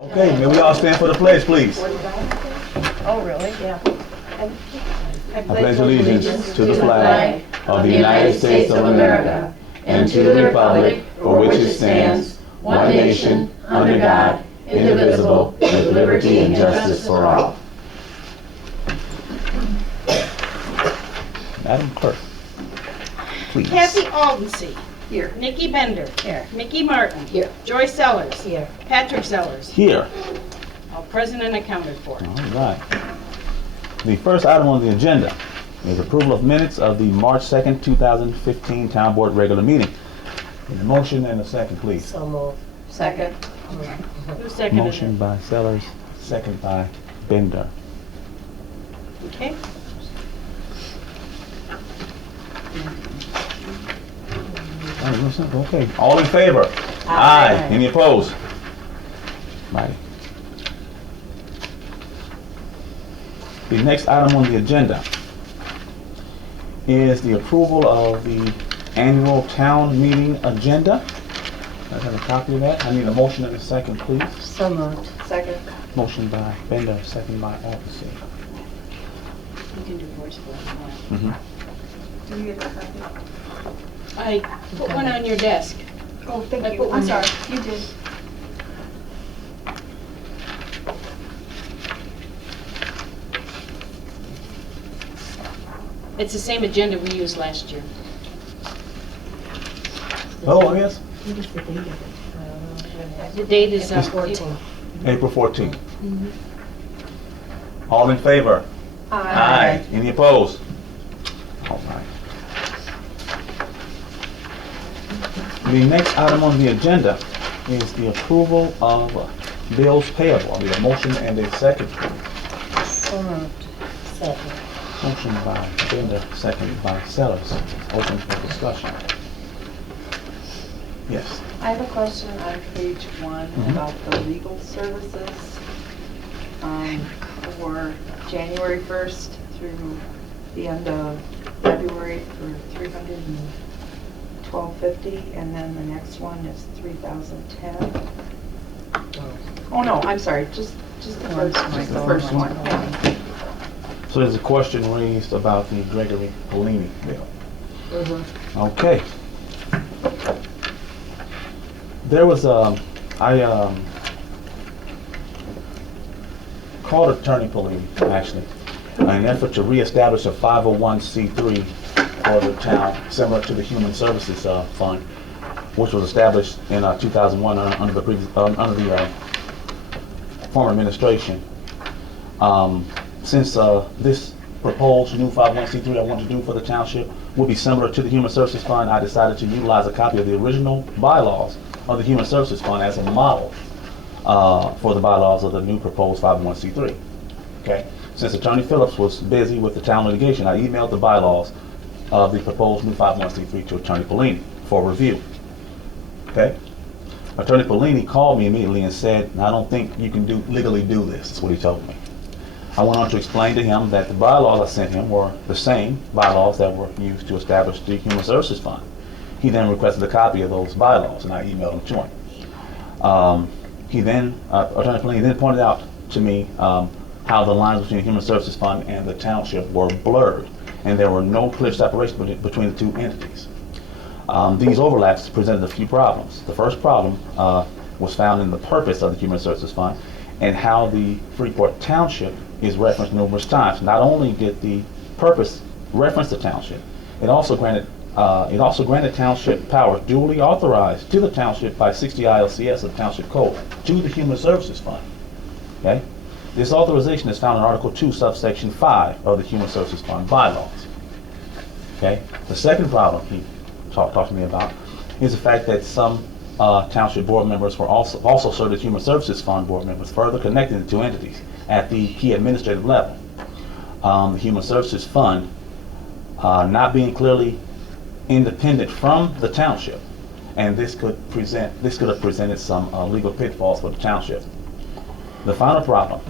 Okay, may we all stand for the pledge, please? Oh, really? Yeah. I pledge allegiance to the flag of the United States of America and to the republic for which it stands, one nation, under God, indivisible, with liberty and justice for all. Madam Clerk, please. Kathy Aldensee. Here. Nikki Bender. Here. Mickey Martin. Here. Joy Sellers. Here. Patrick Sellers. Here. All present and accounted for. All right. The first item on the agenda is approval of minutes of the March 2nd, 2015 Town Board regular meeting. Need a motion and a second, please. So moved. Second. Who seconded Motion it? by Sellers, second by Bender. Okay. Okay, all in favor? Aye. Any opposed? Right. The next item on the agenda is the approval of the annual town meeting agenda. I have a copy of that. I need a motion and a second, please. So moved. Second. Motion by Bender, second by Aldensee. You can do voice vote. Do you get a copy? I put one on your desk. Oh, thank I you. put one I'm there. sorry. You did. It's the same agenda we used last year. Oh, yes, What is the date of it? The date is It's 14. April 14th. All in favor? Aye. Any opposed? All right. The next item on the agenda is the approval of bills payable. I need a motion and a second. So moved. Second. Motion by Bender, second by Sellers. Open for discussion. Yes. I have a question on page 1 Mhm. about the legal services for January 1st through the end of February for $312.50, and then the next one is $3,010. Oh no, I'm sorry, just the first one. So there's a question raised about the Gregory Polini bill. Okay. There was I called Attorney Polini, actually, in an effort to reestablish a 501c3 for the town, similar to the Human Services Fund, which was established in 2001 under the former administration. Since this proposed new 501c3 I want to do for the township would be similar to the Human Services Fund, I decided to utilize a copy of the original bylaws of the Human Services Fund as a model for the bylaws of the new proposed 501c3. Okay. Since Attorney Phillips was busy with the town litigation, I emailed the bylaws of the proposed new 501c3 to Attorney Polini for review. Okay. Attorney Polini called me immediately and said, "I don't think you can legally do this." That's what he told me. I went on to explain to him that the bylaws I sent him were the same bylaws that were used to establish the Human Services Fund. He then requested a copy of those bylaws, and I emailed them to him. Attorney Polini then pointed out to me how the lines between the Human Services Fund and the township were blurred, and there were no clear separation between the two entities. These overlaps presented a few problems. The first problem was found in the purpose of the Human Services Fund and how the Freeport Township is referenced numerous times. Not only did the purpose reference the township, it also granted township powers duly authorized to the township by 60 ILCS of the Township Code to the Human Services Fund. Okay? This authorization is found in Article 2, subsection 5 of the Human Services Fund bylaws. Okay? The second problem he talked to me about is the fact that some township board members were also served as Human Services Fund board members, further connecting the two entities at the key administrative level. The Human Services Fund not being clearly independent from the township, and this could have presented some legal pitfalls for the township. The final problem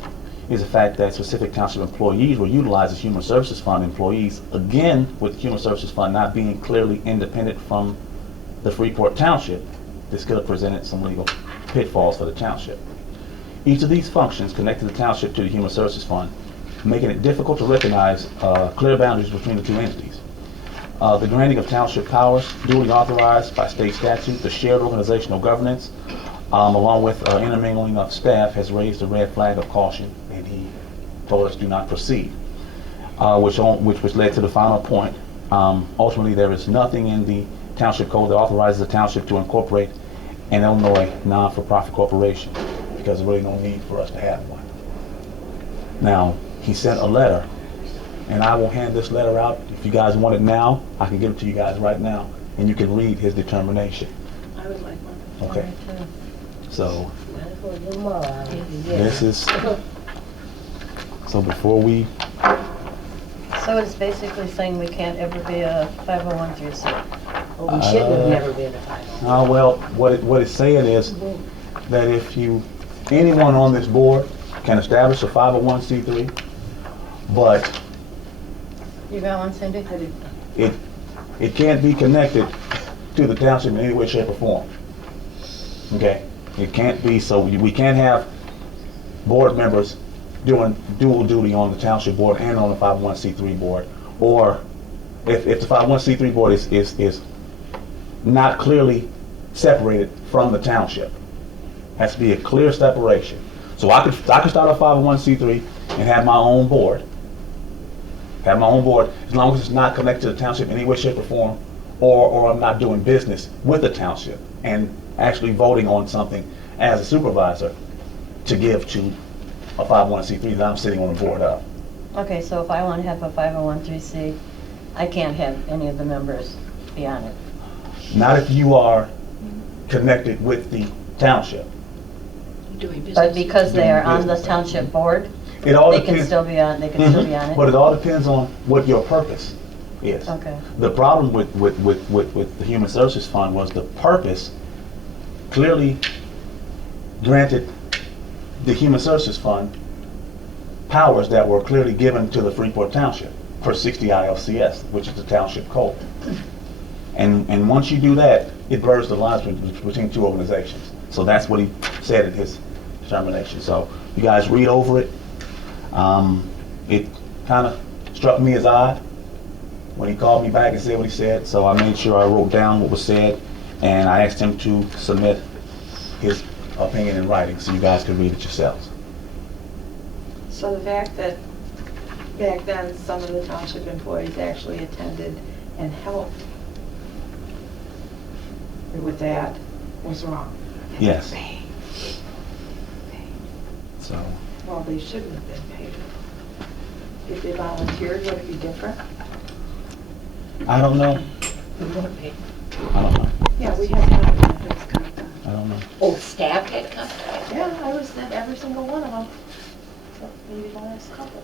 is the fact that specific township employees were utilized as Human Services Fund employees, again with the Human Services Fund not being clearly independent from the Freeport Township. This could have presented some legal pitfalls for the township. Each of these functions connected the township to the Human Services Fund, making it difficult to recognize clear boundaries between the two entities. The granting of township powers duly authorized by state statute, the shared organizational governance, along with intermingling of staff has raised a red flag of caution, and he told us do not proceed, which led to the final point. Ultimately, there is nothing in the township code that authorizes the township to incorporate an Illinois non-for-profit corporation, because there's really no need for us to have one. Now, he sent a letter, and I will hand this letter out. If you guys want it now, I can give it to you guys right now, and you can read his determination. I would like one. Okay. So, Might as well do them all out. this is, so before we, So it's basically saying we can't ever be a 501(c)(3). Well, we shouldn't have never been a final. well, what it's saying is that if anyone on this board can establish a 501c3, but You got one, Cindy? it can't be connected to the township in any way, shape, or form. Okay? It can't be, so we can't have board members doing dual duty on the township board and on the 501c3 board. Or if the 501c3 board is not clearly separated from the township. Has to be a clear separation. So I could start a 501c3 and have my own board. Have my own board, as long as it's not connected to the township in any way, shape, or form, or I'm not doing business with the township and actually voting on something as a supervisor to give to a 501c3 that I'm sitting on the board of. Okay, so if I want to have a 501(c), I can't have any of the members be on it. Not if you are connected with the township. Doing business. But because they are on the business. township board, It all they can depends. still be on, they can still be on But it? it all depends on what your purpose is. Okay. The problem with the Human Services Fund was the purpose clearly granted the Human Services Fund powers that were clearly given to the Freeport Township per 60 ILCS, which is the township code. And once you do that, it blurs the lines between two organizations. So that's what he said in his determination. So you guys read over it. It kind of struck me as odd when he called me back and said what he said. So I made sure I wrote down what was said, and I asked him to submit his opinion in writing so you guys could read it yourselves. So the fact that back then, some of the township employees actually attended and helped with that was wrong. Yes. So, Well, they shouldn't have been paid. If they volunteered, would it be different? I don't know. We weren't paid. I don't know. Yeah, we have contracts. I don't know. Oh, staff had a contract. Yeah, I was at every single one of them. Except maybe the last couple.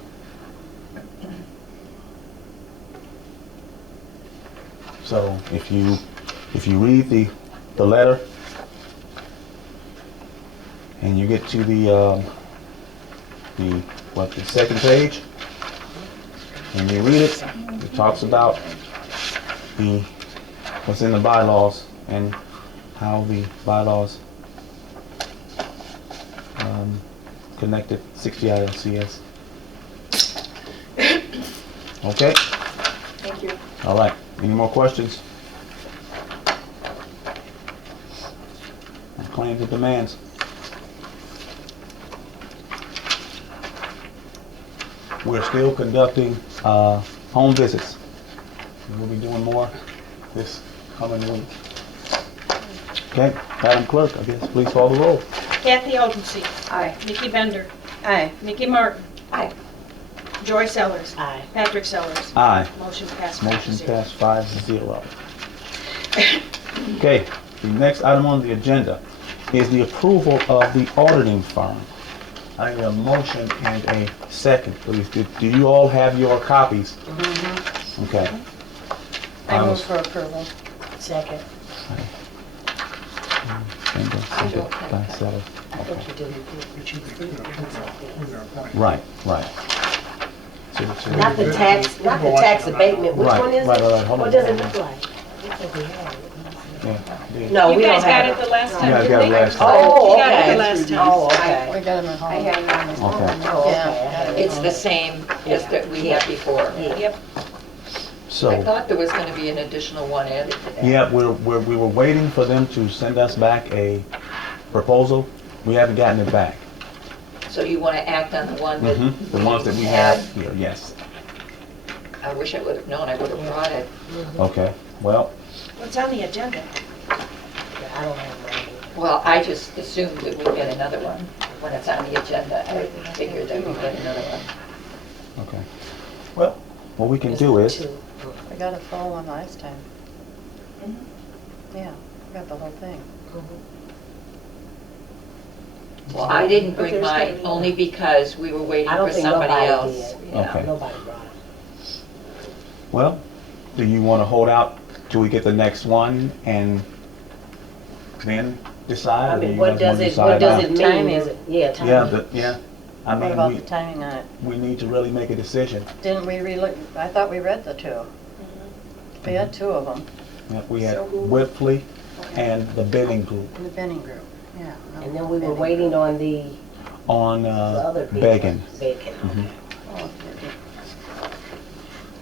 So if you read the letter and you get to the second page and you read it, it talks about what's in the bylaws and how the bylaws connected 60 ILCS. Okay? Thank you. All right. Any more questions? Claims and demands. We're still conducting home visits. We'll be doing more this coming week. Okay, Madam Clerk, I guess please call the roll. Kathy Odense. Aye. Nikki Bender. Aye. Nikki Martin. Aye. Joy Sellers. Aye. Patrick Sellers. Aye. Motion passed. Motion passed 5-0. Okay, the next item on the agenda is the approval of the auditing firm. I need a motion and a second, please. Do you all have your copies? Okay. I move for approval. Second. I thought you didn't what you think. Right. Not the tax abatement. Which Right, one is it? right. Hold on. What does it look like? Yeah. No, You we don't guys got have it the last You time, guys didn't got it we? last time. Oh, You got it okay. the last time. Oh, okay. We got them at I home. had it on this. Okay. Oh, Yeah. okay. It's the same as that we had before. Yep. I So, thought there was gonna be an additional one added to that. yeah, we were waiting for them to send us back a proposal. We haven't gotten it back. So you wanna act on the one that The ones that we had? have here, yes. I wish I would've known, I would've brought it. Okay, well, What's on the agenda? I don't have mine. Well, I just assumed that we'd get another one when it's on the agenda. I figured that we'd get another one. okay. Well, what we can do is, Two. We got a full one last time. Mm-hmm. Yeah, we got the whole thing. Well, I didn't bring there's mine gonna be only because we were waiting I don't for think somebody nobody else. did. Yeah. Okay. Nobody brought it. well, do you want to hold out till we get the next one and then decide? I or do mean, you what guys does wanna it, what decide does now? it mean? Timing. Is it, yeah, timing. Yeah, yeah. I What about mean, the timing on it? we need to really make a decision. Didn't we relook, I thought we read the two. We had two of them Yeah, we had So who- Whitley and the bidding group in the Benning group, yeah. no, And then we were Benning. waiting on the on other people. Beggin. Bacon. Mhm. Oh,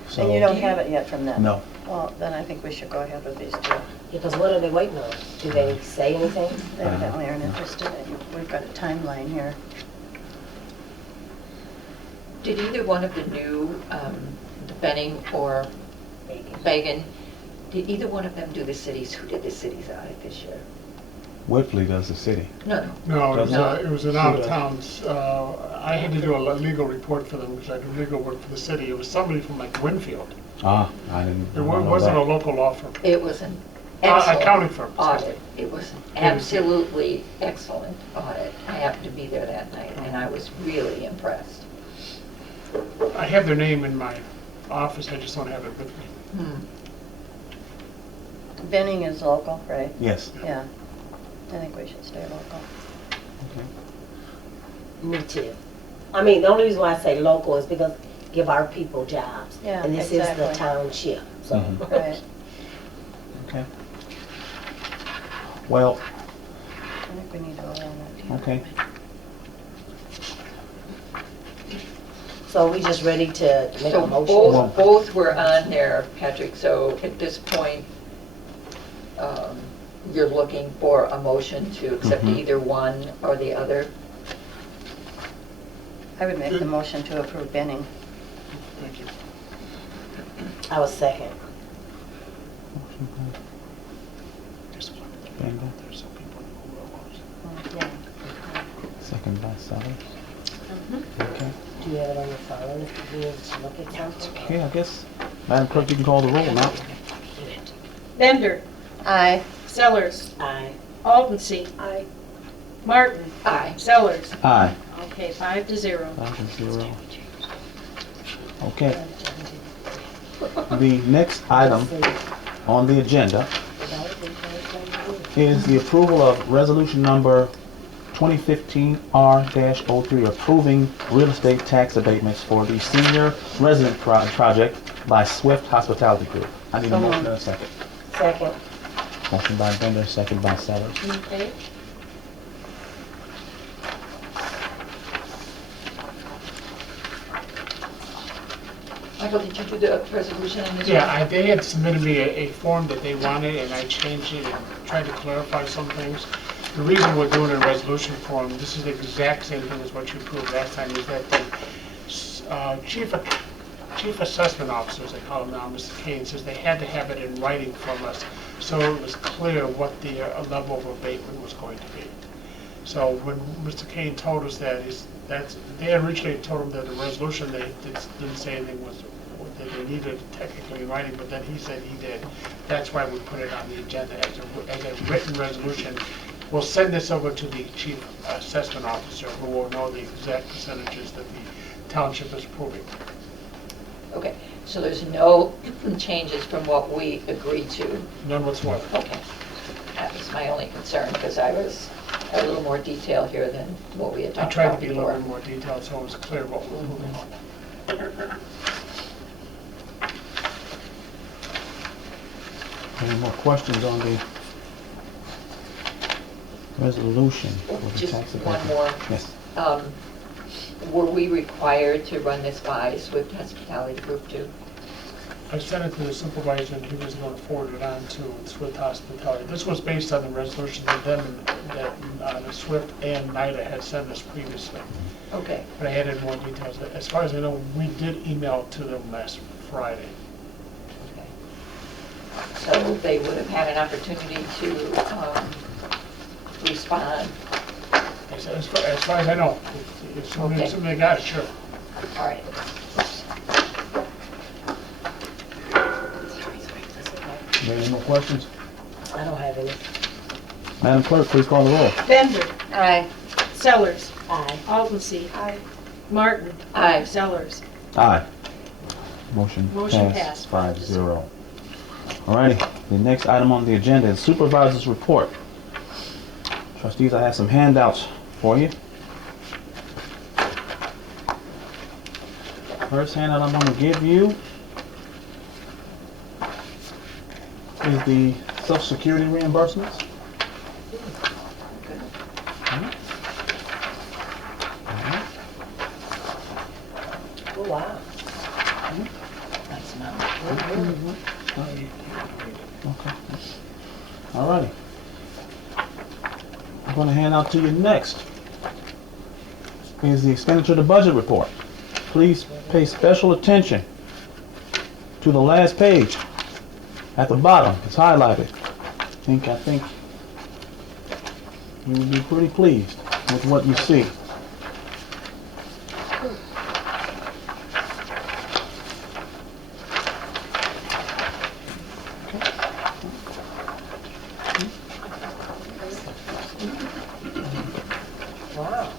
So, And you don't have it yet from them? No. Well, then I think we should go ahead with these two. Because what are they waiting on? Do they say anything? They evidently aren't interested. We've got a timeline here. Did either one of the new, the Benning or Bacon. Bagan, did either one of them do the cities? Who did the cities audit this year? Whitley does the city. No, no. No, No. it was an out-of-towns, I had to do a legal report for them because I do legal work for the city. It was somebody from like Winfield. Ah, I didn't It know wasn't a that. local law firm. It was an Accounting excellent firm. audit. It was an absolutely excellent audit. I happened to be there that night, and I was really impressed. I have their name in my office, I just don't have it with me. Benning is local, right? Yes. Yeah. I think we should stay local. Okay. Me too. I mean, the only reason why I say local is because give our people jobs. Yeah, And this is the exactly. township, so. Mhm. Right. Okay. Well, I think we need to go on that. okay. So we just ready to make So a motion? both were on there, Patrick, so at this point, you're looking for a motion to accept Mhm. either one or the other? I would make the motion to approve Benning. Thank you. I was second. Bingo. There's some people who Yeah. Second by Sally. Okay. Do you have it on your phone if you need to look at something? Okay, I guess, Madam Clerk, you can call the roll now. Bender, Aye. Sellers, Aye. Altensee. Aye. Martin. Aye. Sellers. Aye. Okay, 5-0. 5-0. Okay. The next item on the agenda is the approval of resolution number 2015 R-03, approving real estate tax abatements for the senior resident project by Swift Hospitality Group. I need a motion and a second. Second. Motion by Bender, second by Sellers. Okay. Michael, did you do the resolution on this? Yeah, they had submitted me a form that they wanted, and I changed it and tried to clarify some things. The reason we're doing a resolution form, this is the exact same thing as what you approved last time, is that the chief assessment officer, as they call him now, Mr. Kane, says they had to have it in writing from us, so it was clear what the level of abatement was going to be. So when Mr. Kane told us that, they originally told him that the resolution, they didn't say anything was, that they needed technically in writing, but then he said he did. That's why we put it on the agenda as a written resolution. We'll send this over to the chief assessment officer, who will know the exact percentages that the township is approving. Okay, so there's no changes from what we agreed to? None whatsoever. Okay. That was my only concern, because I was a little more detail here than what we had I talked tried to about be a little before. bit more detailed, so it was clear what we're moving on. Any more questions on the resolution for the Just tax one abatement? more. Yes. Were we required to run this by Swift Hospitality Group too? I sent it to the supervisor and he was gonna forward it on to Swift Hospitality. This was based on the resolution that the Swift and NIDA had sent us previously. Okay. But I added more details. As far as I know, we did email to them last Friday. Okay. So they would have had an opportunity to respond. As far as I know, if somebody they got it, sure. All right. Any more questions? I don't have any. Madam Clerk, please call the roll. Bender. Aye. Sellers. Aye. Altensee. Aye. Martin. Aye. Sellers. Aye. Motion Motion passed passed. 5-0. Alrighty, the next item on the agenda is Supervisor's Report. Trustees, I have some handouts for you. First handout I'm going to give you is the Social Security reimbursements. Oh, wow. Nice amount. Okay. Alrighty. I'm going to hand out to you next is the expenditure to budget report. Please pay special attention to the last page at the bottom. It's highlighted. I think you will be pretty pleased with what you see. Wow.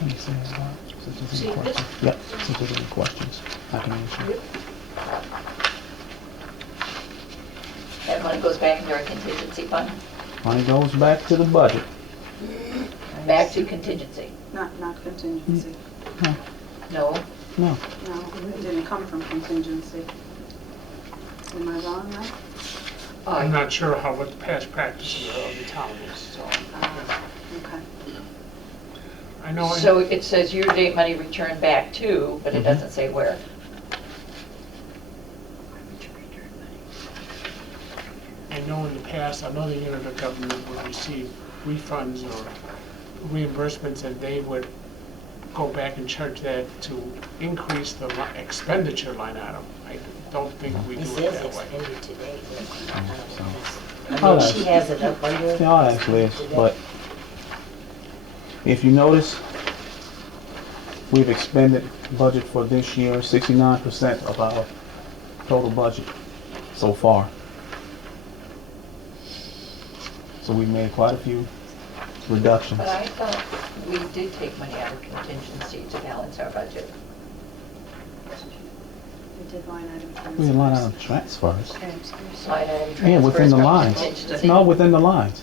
Let me see since there's any questions. Yep, since there's any questions, I can answer. That money goes back into our contingency fund? Money goes back to the budget. Back to contingency? Not contingency. No? No. No, it didn't come from contingency. Am I wrong, right? I'm not sure what the past practices of the town is, so. Okay. I know, So it says year-to-date money returned back to, but it doesn't say where. I know in the past, another unit of government would receive refunds or reimbursements, and they would go back and charge that to increase the expenditure line item. I don't think we do It it says that way. extended today. I'll I mean, ask- she has it up under. Yeah, I'll ask Liz, but if you notice, we've expended budget for this year 69% of our total budget so far. So we made quite a few reductions. But I thought we did take money out of contingency to balance our budget. We did line item. We had line item transfers. Line item Yeah, within transfers the from lines. contingency. No, within the lines.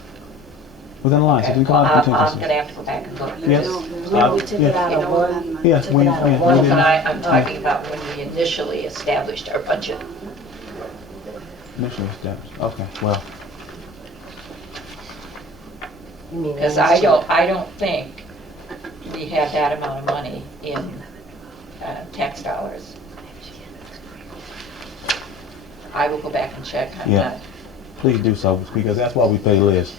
Within the lines, it Okay. didn't come out of I'm contingency. gonna have to go back and look. Yes. Yeah, we took it out of No one. amendment. Yeah, Took we it out of did. one. But I'm talking about when we initially established our budget. Initially established. Okay, well, You mean Because last year? I don't think we have that amount of money in tax dollars. I will go back and check on Yeah. that. please do so, because that's why we pay Liz.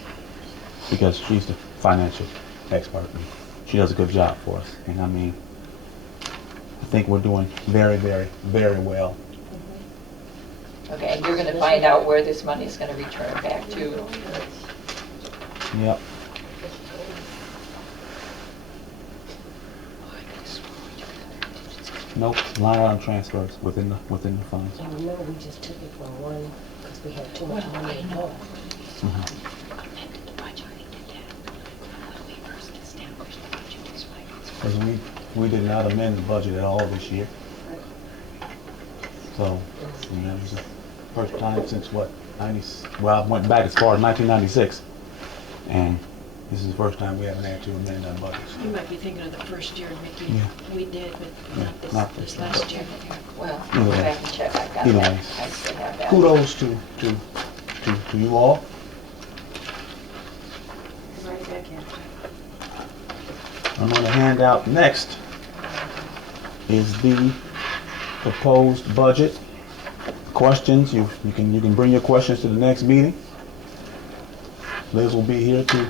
Because she's the financial expert. And she does a good job for us. And I mean, I think we're doing very, very, very well. Okay, and you're gonna find out where this money is gonna return back to. Yep. Nope, line item transfers within the funds. I remember we just took it from one, because we had too much money in one. Because we did not amend the budget at all this year. So, that was the first time since what, 90, well, I went back as far as 1996. And This is the first time we haven't had to amend our budgets. You might be thinking of the first year, Mickey. Yeah. We did, but not this, Not this this last year. Well, Either go way. back and check, I got Either that, way. I still have that. Kudos to you all. Right back in. I'm gonna hand out next is the proposed budget. Questions, you can bring your questions to the next meeting. Liz will be here to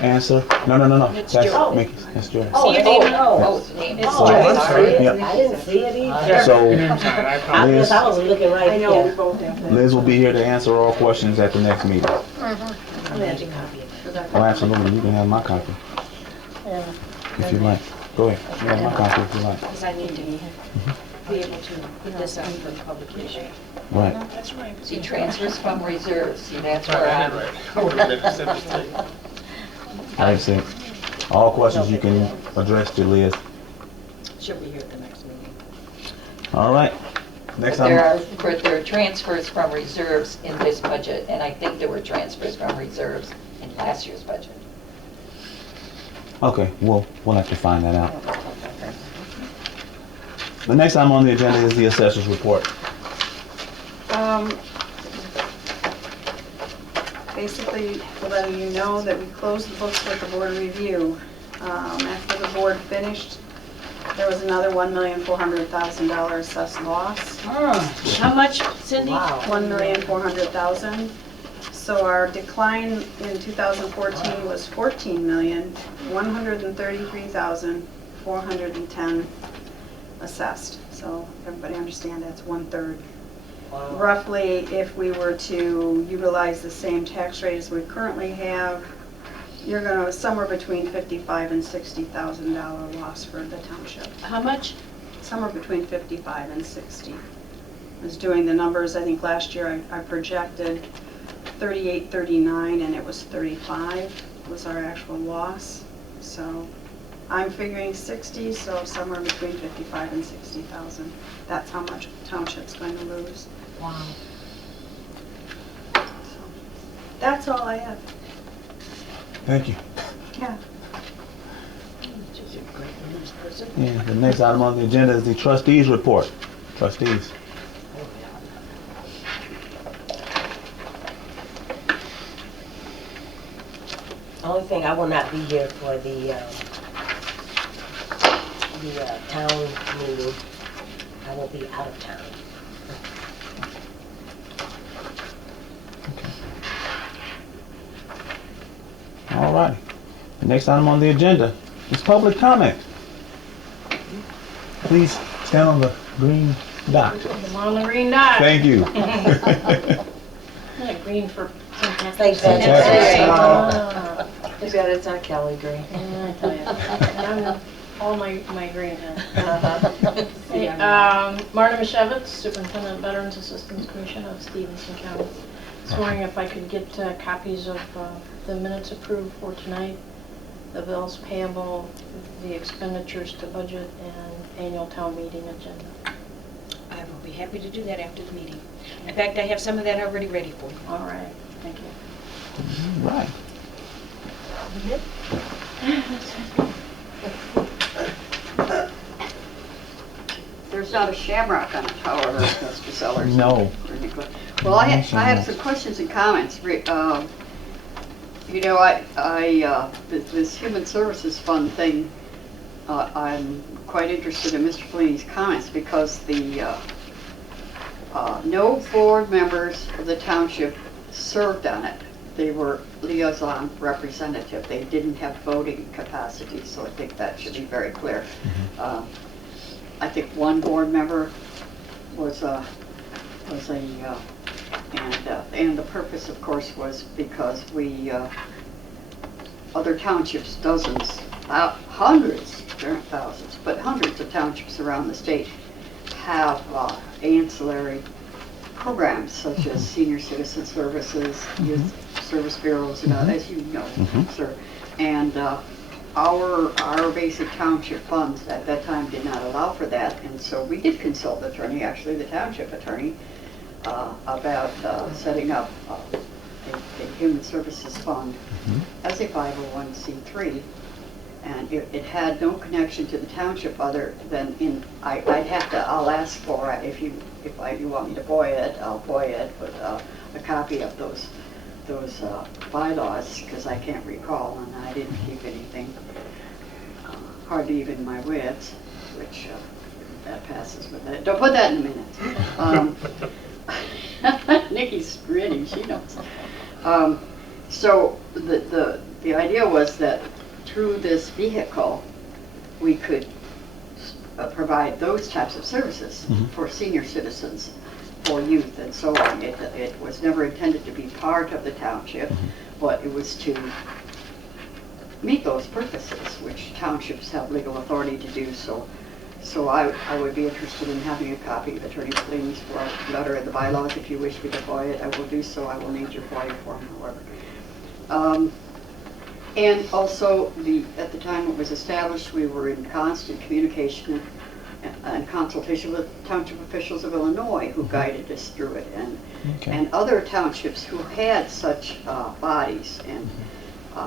answer. No. It's That's Joe. Mickey's. That's yours. Oh, See your oh, name. Oh, it's name. It's Oh, Joe. I'm Joe. sorry. Yep. I didn't see it either. Your So- name's on it, I I found guess I was looking right I know, we here. both have that. Liz will be here to answer all questions at the next meeting. Magic copy of it. Oh, absolutely. You can have my copy Yeah. if you like. Go ahead. You have my copy if you like. Because I need to be able to put this out for publication. Right. That's right. See, transfers from reserves, see, that's Sorry, where I I'm. did right. I would have been sent this thing. Like I said, all questions you can address to Liz. She'll be here at the next meeting. All right. Next But there time. are transfers from reserves in this budget, and I think there were transfers from reserves in last year's budget. Okay, we'll have to find that out. The next item on the agenda is the assessor's report. Basically, letting you know that we closed the books with the board review. After the board finished, there was another $1,400,000 assessed loss. How much, Cindy? Wow. $1,400,000. So our decline in 2014 was $14,133,410 assessed. So everybody understand that's 1/3. Wow. Roughly, if we were to utilize the same tax rate as we currently have, you're gonna, somewhere between $55,000 and $60,000 loss for the township. How much? Somewhere between 55 and 60. I was doing the numbers, I think last year I projected 38, 39, and it was 35 was our actual loss. So I'm figuring 60, so somewhere between 55 and 60,000. That's how much the township's going to lose. Wow. So that's all I have. Thank you. Yeah. She's a great news person. Yeah, the next item on the agenda is the trustees report. Trustees. Only thing, I will not be here for the town meeting. I will be out of town. All righty. The next item on the agenda is public comment. Please stand on the green dot. I'm on the green dot. Thank you. Not green for St. Thank Patrick's you. Fantastic. Day. Too bad it's not Kelly Green. Yeah, I tell you. I'm all my green now. Hey, Marta Mashevitz, Superintendent Veterans Assistance Commission of Stevenson County. Just wondering if I could get copies of the minutes approved for tonight, the bills payable, the expenditures to budget, and annual town meeting agenda. I will be happy to do that after the meeting. In fact, I have some of that already ready for you. All right, thank you. Right. There's not a shamrock on the tower, Mr. Sellers. No. Well, I have some questions and comments. You know, this Human Services Fund thing, I'm quite interested in Mr. Fellini's comments because the no board members of the township served on it. They were liaison representative. They didn't have voting capacity, so I think that should be very clear. I think one board member was and the purpose, of course, was because we other townships, dozens, hundreds, there aren't thousands, but hundreds of townships around the state have ancillary programs such as senior citizen services, youth service bureaus, and as you know, sir. And our basic township funds at that time did not allow for that, and so we did consult the attorney, actually the township attorney, about setting up a human services fund as a 501c3, and it had no connection to the township other than I'll ask for it if you want me to FOIA it, I'll FOIA it, but a copy of those bylaws, because I can't recall, and I didn't keep anything, hardly even my wits, which that passes with that. Don't put that in a minute. Nikki's grinning, she knows. So the idea was that through this vehicle, we could provide those types of services for senior citizens, for youth, and so on. It was never intended to be part of the township, but it was to meet those purposes, which townships have legal authority to do so. So I would be interested in having a copy of Attorney Fleeming's letter and the bylaws. If you wish me to FOIA it, I will do so. I will need your FOIA form, however. And also, at the time it was established, we were in constant communication and consultation with township officials of Illinois who guided us through it, and other townships who had such bodies. And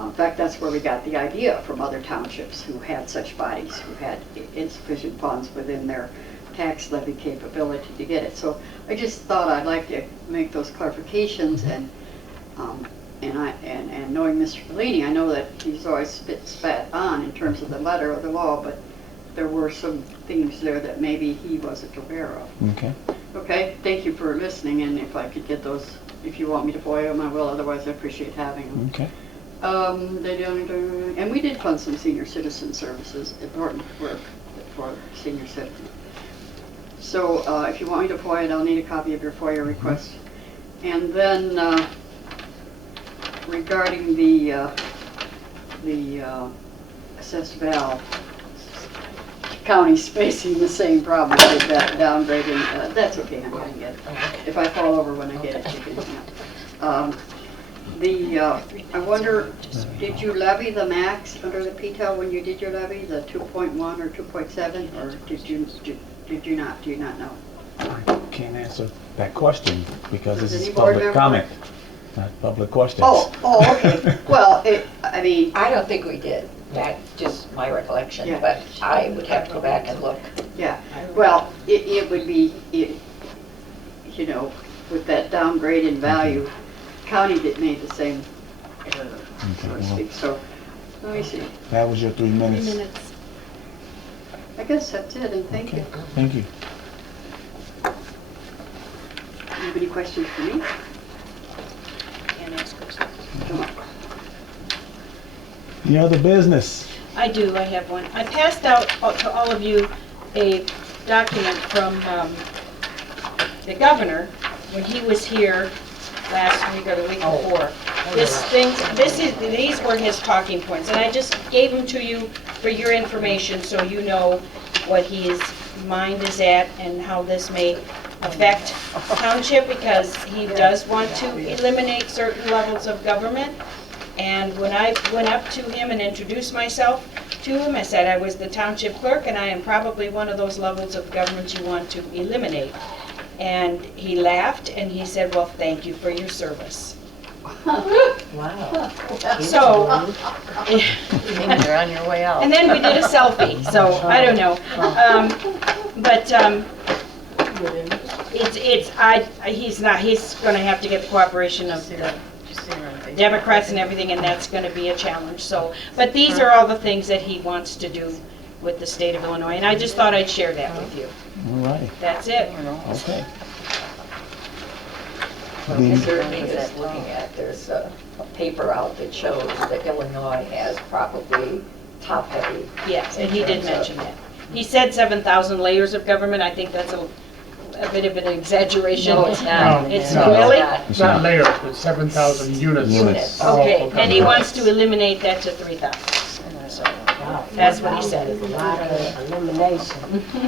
in fact, that's where we got the idea, from other townships who had such bodies, who had insufficient funds within their tax levy capability to get it. So I just thought I'd like to make those clarifications, and knowing Mr. Bellini, I know that he's always spat on in terms of the letter of the law, but there were some things there that maybe he wasn't aware of. Okay. Okay, thank you for listening, and if I could get those, if you want me to FOIA them, I will, otherwise I appreciate having them. Okay. And we did fund some senior citizen services, important work for senior citizens. So if you want me to FOIA it, I'll need a copy of your FOIA request. And then regarding the assessed val, county's facing the same problem with that downgrading. That's okay, I'm gonna get it. If I fall over when I get it, you can. I wonder, did you levy the max under the PTEL when you did your levy, the 2.1 or 2.7, or did you not? Do you not know? I can't answer that question because this Does is any board public member- comment, not public questions. Oh, okay. Well, I mean, I don't think we did. That's just my recollection, Yeah. but I would have to go back and look. yeah. Well, it would be, you know, with that downgrade in value, county that made the same error, so to speak. So, let me see. That was your 3 minutes. 3 minutes. I guess that's it, and thank you. Thank you. You have any questions for me? Can't ask questions. Come on. Any other business? I do, I have one. I passed out to all of you a document from the governor when he was here last week or the week before. These were his talking points, and I just gave them to you for your information so you know what his mind is at and how this may affect township, because he does want to eliminate certain levels of government. And when I went up to him and introduced myself to him, I said I was the township clerk and I am probably one of those levels of government you want to eliminate. And he laughed and he said, well, thank you for your service. Wow. So, Maybe you're on your way out. and then we did a selfie, so I don't know. He's gonna have to get the cooperation of the Democrats and everything, and that's gonna be a challenge, so. But these are all the things that he wants to do with the state of Illinois, and I just thought I'd share that with you. All right. That's it. Okay. It certainly is looking at, there's a paper out that shows that Illinois has probably top-heavy. Yes, and he did mention that. He said 7,000 layers of government. I think that's a bit of an exaggeration. No, it's not. It's No. really? It's Not layers, but 7,000 units. Units. Okay, and he wants to eliminate that to 3,000. So that's what he said. A lot of elimination.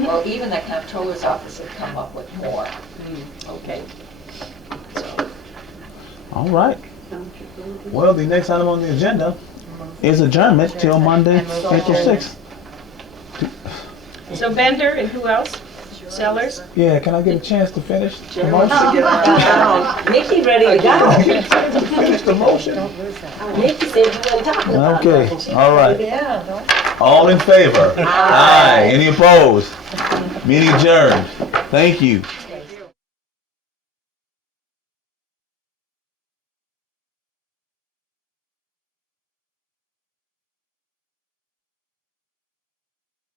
Well, even the comptroller's office had come up with more. Okay. All right. Well, the next item on the agenda is adjournment till Monday, April 6th. So Bender and who else? Sellers? Yeah, can I get a chance to finish? Nikki ready to go. the motion? Nikki said you wasn't talking about Okay, nothing. She all right. said, yeah, don't- All in favor? Aye. Any opposed? Meeting adjourned. Thank you.